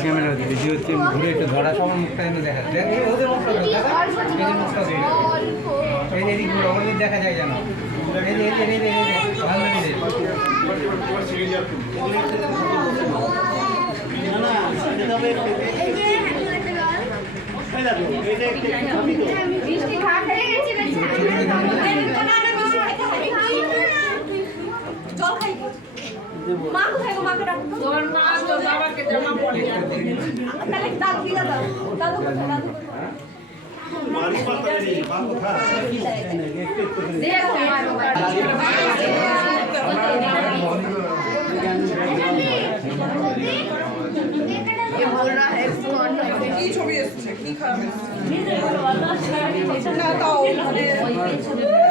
camera বেশি হচ্ছে ঘুরে একটু ধরা সবার মুখটা যেন দেখা যায় ওদের মুখটা দেখা যায় যেন ভালো মা কোথায় গো মাকে ডাকো তোর মা তো বাবাকে জামা পরে তাহলে দাদু দিয়া দাও দাদু কোথায় দাদু মারি পাতা নেই মা কোথায় দেখো ये बोल रहा है कौन की छवि है की खराब है ना तो